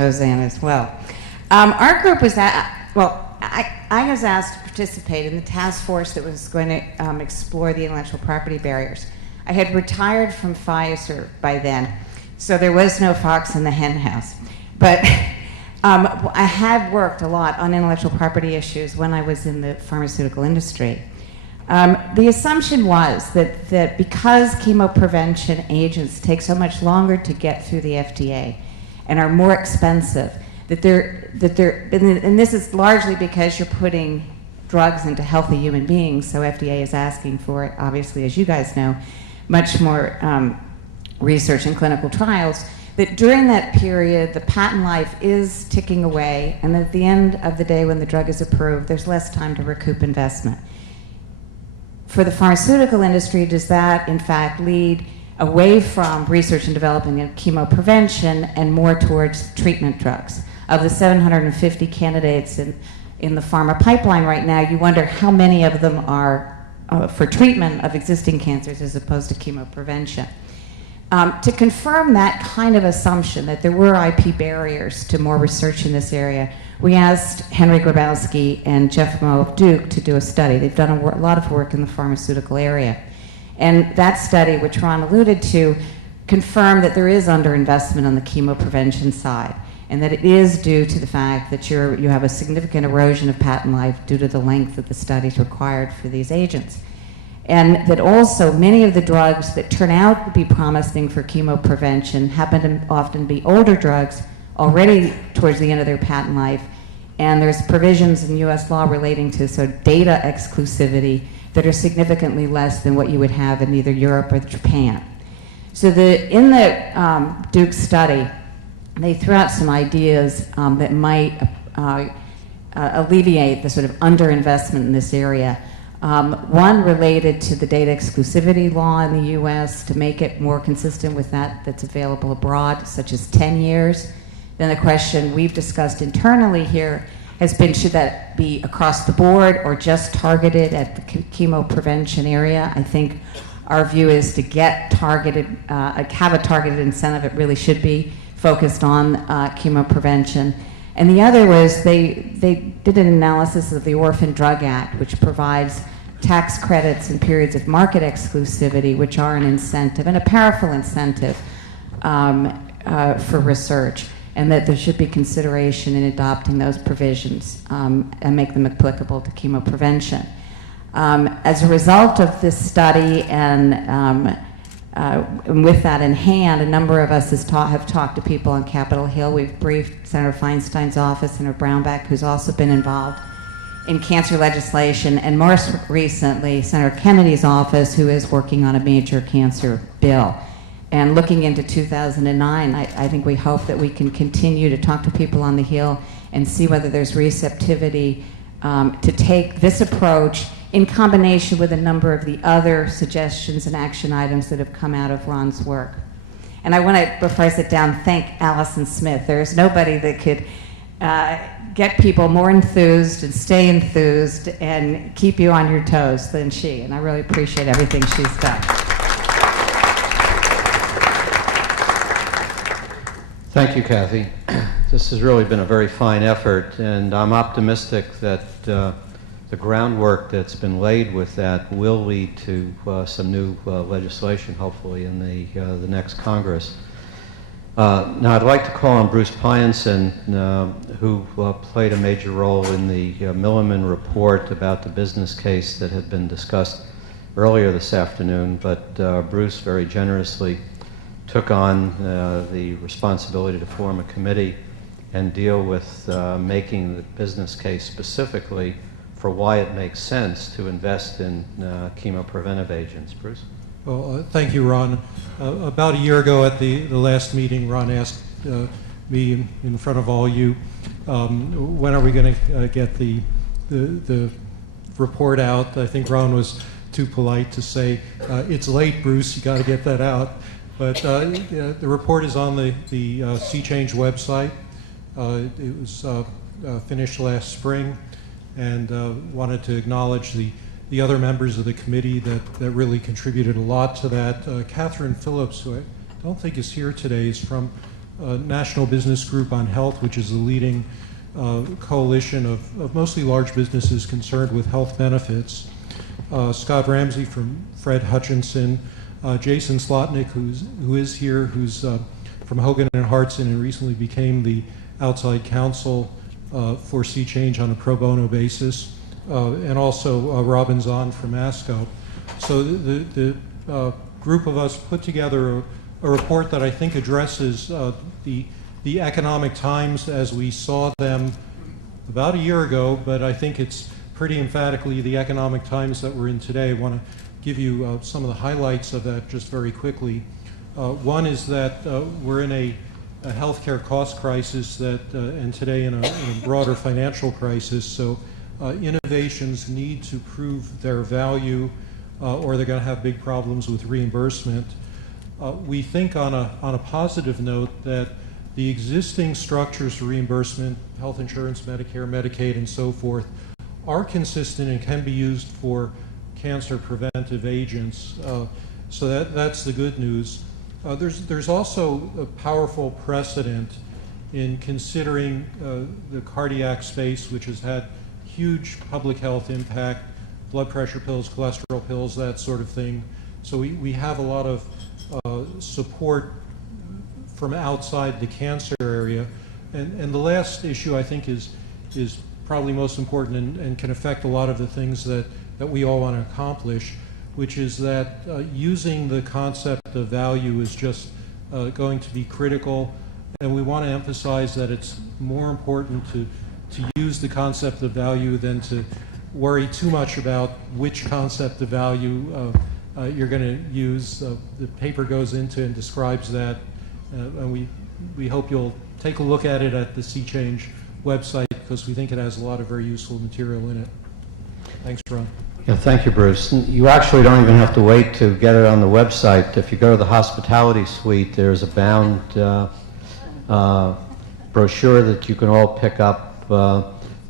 Tozan as well. Our group was I was asked to participate in the task force that was going to explore the intellectual property barriers. I had retired from Pfizer by then, so there was no fox in the hen house. But I had worked a lot on intellectual property issues when I was in the pharmaceutical industry. The assumption was that because chemoprevention agents take so much longer to get through the FDA and are more expensive, and this is largely because you're putting drugs into healthy human beings, so FDA is asking for it, obviously, as you guys know, much more research and clinical trials, that during that period, the patent life is ticking away, and at the end of the day when the drug is approved, there's less time to recoup investment. For the pharmaceutical industry, does that, in fact, lead away from research and development of chemoprevention and more towards treatment drugs? Of the 750 candidates in the pharma pipeline right now, you wonder how many of them are for treatment of existing cancers as opposed to chemoprevention. To confirm that kind of assumption that there were IP barriers to more research in this area, we asked Henry Grabowski and Jeff Moe of Duke to do a study. They've done a lot of work in the pharmaceutical area. And that study, which Ron alluded to, confirmed that there is underinvestment on the chemoprevention side, and that it is due to the fact that you have a significant erosion of patent life due to the length of the studies required for these agents. And that also many of the drugs that turn out to be promising for chemoprevention happen to often be older drugs already towards the end of their patent life, and there's provisions in US law relating to sort of data exclusivity that are significantly less than what you would have in either Europe or Japan. So in the Duke study, they threw out some ideas that might alleviate the sort of underinvestment in this area. One related to the data exclusivity law in the US to make it more consistent with that's available abroad, such as 10 years. Then the question we've discussed internally here has been, should that be across the board or just targeted at the chemoprevention area? I think our view is to get targeted, have a targeted incentive. It really should be focused on chemoprevention. And the other was they did an analysis of the Orphan Drug Act, which provides tax credits in periods of market exclusivity, which are an incentive and a powerful incentive for research, and that there should be consideration in adopting those provisions and make them applicable to chemoprevention. As a result of this study and with that in hand, a number of us have talked to people on Capitol Hill. We've briefed Senator Feinstein's office, Senator Brownback, who's also been involved in cancer legislation, and more recently, Senator Kennedy's office, who is working on a major cancer bill. And looking into 2009, I think we hope that we can continue to talk to people on the Hill and see whether there's receptivity to take this approach in combination with a number of the other suggestions and action items that have come out of Ron's work. And I want to, before I sit down, thank Allison Smith. There's nobody that could get people more enthused and stay enthused and keep you on your toes than she, and I really appreciate everything she's done. Thank you, Kathy. This has really been a very fine effort, and I'm optimistic that the groundwork that's been laid with that will lead to some new legislation, hopefully, in the next Congress. Now, I'd like to call on Bruce Pyenson, who played a major role in the Milliman report about the business case that had been discussed earlier this afternoon, but Bruce very generously took on the responsibility to form a committee and deal with making the business case specifically for why it makes sense to invest in chemopreventive agents. Bruce? Well, thank you, Ron. About a year ago at the last meeting, Ron asked me in front of all you, when are we going to get the report out? I think Ron was too polite to say, it's late, Bruce, you got to get that out. But the report is on the C-Change website. It was finished last spring, and wanted to acknowledge the other members of the committee that really contributed a lot to that. Catherine Phillips, who I don't think is here today, is from National Business Group on Health, which is the leading coalition of mostly large businesses concerned with health benefits. Scott Ramsey from Fred Hutchinson, Jason Slotnick, who is here, who's from Hogan and Hartson and recently became the outside counsel for Sea Change on a pro bono basis, and also Robin Zahn from ASCO. So the group of us put together a report that I think addresses the economic times as we saw them about a year ago, but I think it's pretty emphatically the economic times that we're in today. I want to give you some of the highlights of that just very quickly. One is that we're in a healthcare cost crisis that, and today in a broader financial crisis, so innovations need to prove their value or they're going to have big problems with reimbursement. We think on a positive note that the existing structures for reimbursement, health insurance, Medicare, Medicaid, and so forth, are consistent and can be used for cancer preventive agents. So that's the good news. There's also a powerful precedent in considering the cardiac space, which has had huge public health impact, blood pressure pills, cholesterol pills, that sort of thing. So we have a lot of support from outside the cancer area. And the last issue I think is probably most important and can affect a lot of the things that we all want to accomplish, which is that using the concept of value is just going to be critical. And we want to emphasize that it's more important to use the concept of value than to worry too much about which concept of value you're going to use. The paper goes into and describes that, and we hope you'll take a look at it at the Sea Change website because we think it has a lot of very useful material in it. Thanks, Ron. Yeah, thank you, Bruce. You actually don't even have to wait to get it on the website. If you go to the hospitality suite, there's a bound brochure that you can all pick up,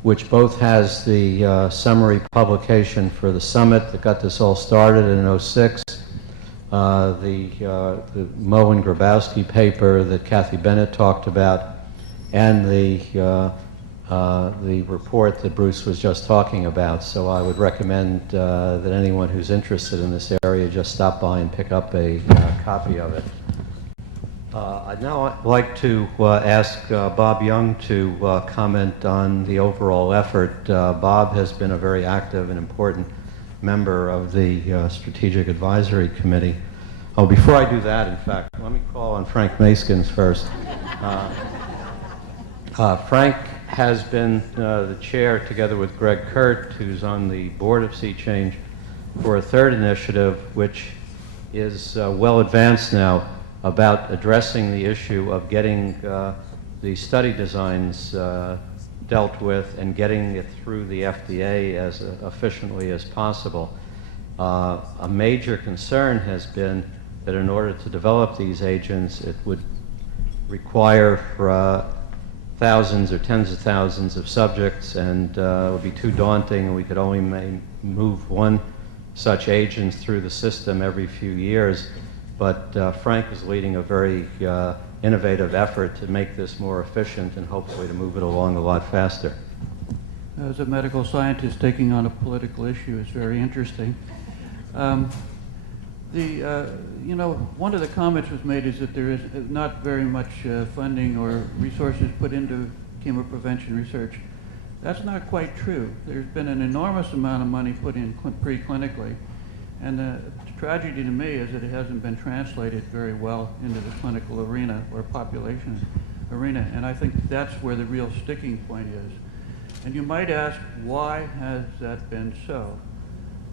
which both has the summary publication for the summit that got this all started in '06, the Moe and Grabowski paper that Kathy Bennett talked about, and the report that Bruce was just talking about. So I would recommend that anyone who's interested in this area just stop by and pick up a copy of it. I'd now like to ask Bob Young to comment on the overall effort. Bob has been a very active and important member of the Strategic Advisory Committee. Oh, before I do that, in fact, let me call on Frank Maskins first. Frank has been the chair, together with Greg Kurt, who's on the board of Sea Change, for a third initiative, which is well advanced now, about addressing the issue of getting the study designs dealt with and getting it through the FDA as efficiently as possible. A major concern has been that in order to develop these agents, it would require thousands or tens of thousands of subjects, and it would be too daunting, and we could only move one such agent through the system every few years. But Frank is leading a very innovative effort to make this more efficient and hopefully to move it along a lot faster. As a medical scientist, taking on a political issue is very interesting. You know, one of the comments was made is that there is not very much funding or resources put into chemo prevention research. That's not quite true. There's been an enormous amount of money put in preclinically, and the tragedy to me is that it hasn't been translated very well into the clinical arena or population arena, and I think that's where the real sticking point is. And you might ask, why has that been so?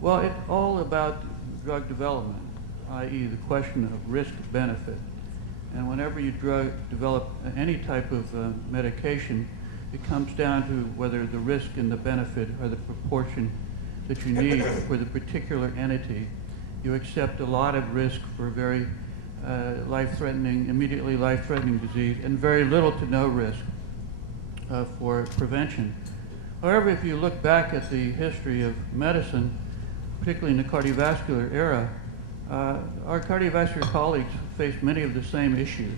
Well, it's all about drug development, i.e. the question of risk-benefit. And whenever you develop any type of medication, it comes down to whether the risk and the benefit are the proportion that you need for the particular entity. You accept a lot of risk for very life-threatening, immediately life-threatening disease, and very little to no risk for prevention. However, if you look back at the history of medicine, particularly in the cardiovascular era, our cardiovascular colleagues faced many of the same issues.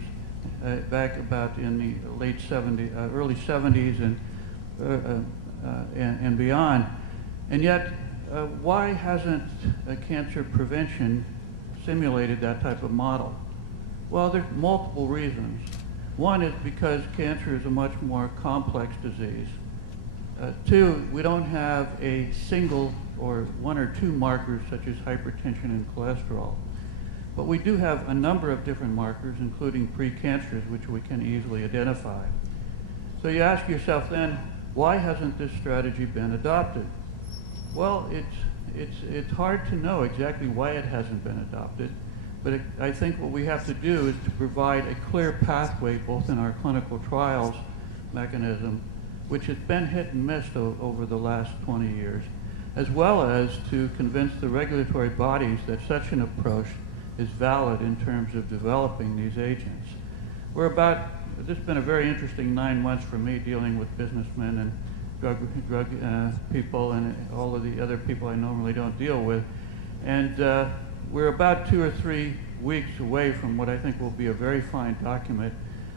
back about in the late 70s, early 70s and beyond. And yet, why hasn't cancer prevention simulated that type of model? Well, there's multiple reasons. One is because cancer is a much more complex disease. Two, we don't have a single or one or two markers such as hypertension and cholesterol. But we do have a number of different markers, including precancers, which we can easily identify. So you ask yourself then, why hasn't this strategy been adopted? Well, it's hard to know exactly why it hasn't been adopted, but I think what we have to do is to provide a clear pathway, both in our clinical trials mechanism, which has been hit and miss over the last 20 years, as well as to convince the regulatory bodies that such an approach is valid in terms of developing these agents. This has been a very interesting 9 months for me dealing with businessmen and drug people and all of the other people I normally don't deal with. And we're about 2 or 3 weeks away from what I think will be a very fine document,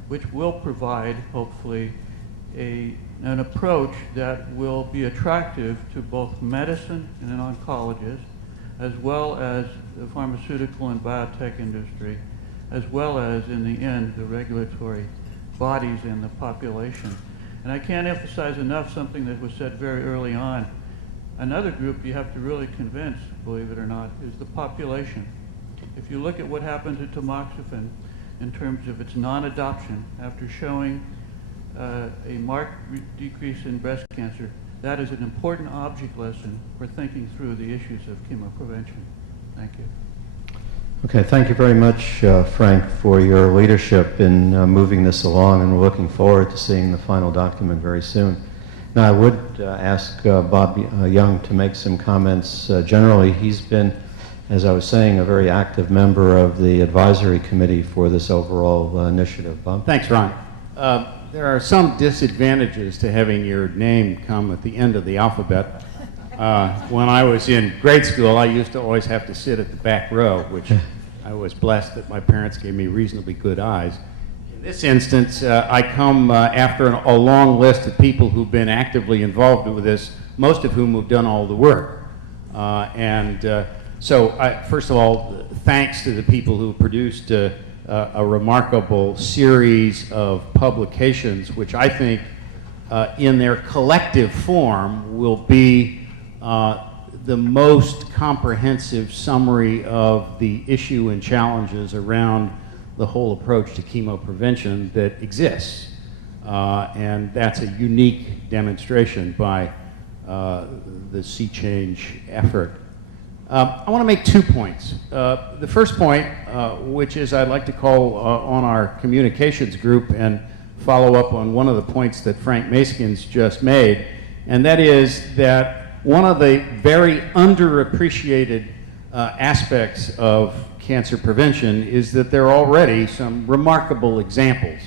which will provide, hopefully, an approach that will be attractive to both medicine and an oncologist, as well as the pharmaceutical and biotech industry, as well as, in the end, the regulatory bodies and the population. And I can't emphasize enough something that was said very early on. Another group you have to really convince, believe it or not, is the population. If you look at what happened to tamoxifen in terms of its non-adoption after showing a marked decrease in breast cancer, that is an important object lesson for thinking through the issues of chemoprevention. Thank you. Okay, thank you very much, Frank, for your leadership in moving this along, and we're looking forward to seeing the final document very soon. Now, I would ask Bob Young to make some comments. Generally, he's been, as I was saying, a very active member of the advisory committee for this overall initiative. Bob? Thanks, Ron. There are some disadvantages to having your name come at the end of the alphabet. When I was in grade school, I used to always have to sit at the back row, which I was blessed that my parents gave me reasonably good eyes. In this instance, I come after a long list of people who've been actively involved with this, most of whom have done all the work. So, first of all, thanks to the people who produced a remarkable series of publications, which I think in their collective form will be the most comprehensive summary of the issue and challenges around the whole approach to chemoprevention that exists. And that's a unique demonstration by the Sea Change effort. I want to make 2 points. The first point, which is I'd like to call on our communications group and follow up on one of the points that Frank Maskins just made, and that is that one of the very underappreciated aspects of cancer prevention is that there are already some remarkable examples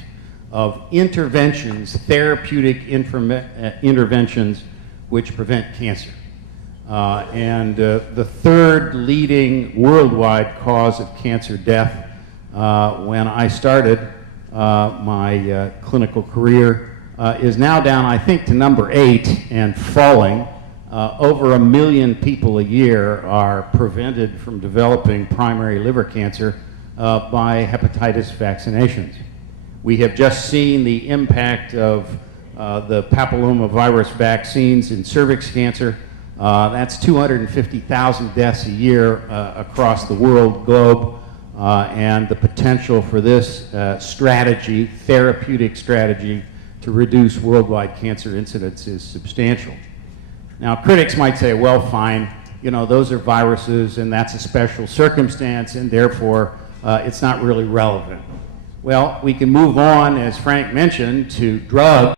of interventions, therapeutic interventions, which prevent cancer. The third leading worldwide cause of cancer death when I started my clinical career is now down, I think, to number 8 and falling. Over 1 million people a year are prevented from developing primary liver cancer by hepatitis vaccinations. We have just seen the impact of the papillomavirus vaccines in cervix cancer. That's 250,000 deaths a year across the globe, and the potential for this strategy, therapeutic strategy, to reduce worldwide cancer incidence is substantial. Now, critics might say, well, fine, you know, those are viruses and that's a special circumstance and therefore it's not really relevant. Well, we can move on, as Frank mentioned, to drugs.